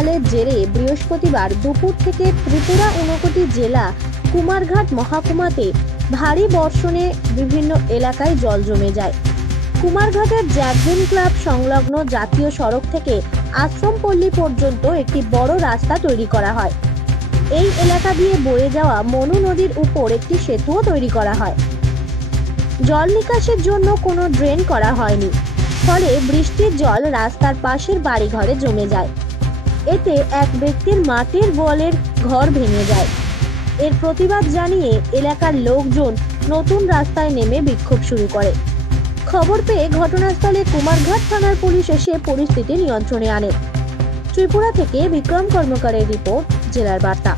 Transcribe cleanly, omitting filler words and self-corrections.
গোলমালের জেরে বৃহস্পতিবার দুপুর থেকে ত্রিপুরা ঊনকোটি জেলা কুমারঘাট মহকুমাতে ভারী বর্ষণে বিভিন্ন এলাকায় জল জমে যায়। কুমারঘাটের জ্যাকভিন ক্লাব সংলগ্ন জাতীয় সড়ক থেকে আশ্রমপল্লী পর্যন্ত একটি বড় রাস্তা তৈরি করা হয়। এই এলাকা দিয়ে বয়ে যাওয়া মনু নদীর উপর একটি সেতুও তৈরি করা হয়। জল নিকাশের জন্য কোনো ড্রেন করা হয়নি, ফলে বৃষ্টির জল রাস্তার পাশের বাড়িঘরে জমে যায়। এতে এক ব্যক্তির মাটির বলের ঘর ভেঙে যায়। এর প্রতিবাদ জানিয়ে এলাকার লোকজন নতুন রাস্তায় নেমে বিক্ষোভ শুরু করে। খবর পেয়ে ঘটনাস্থলে কুমারঘাট থানার পুলিশ এসে পরিস্থিতি নিয়ন্ত্রণে আনে। ত্রিপুরা থেকে বিক্রম কর্মকারের রিপোর্ট, জেলার বার্তা।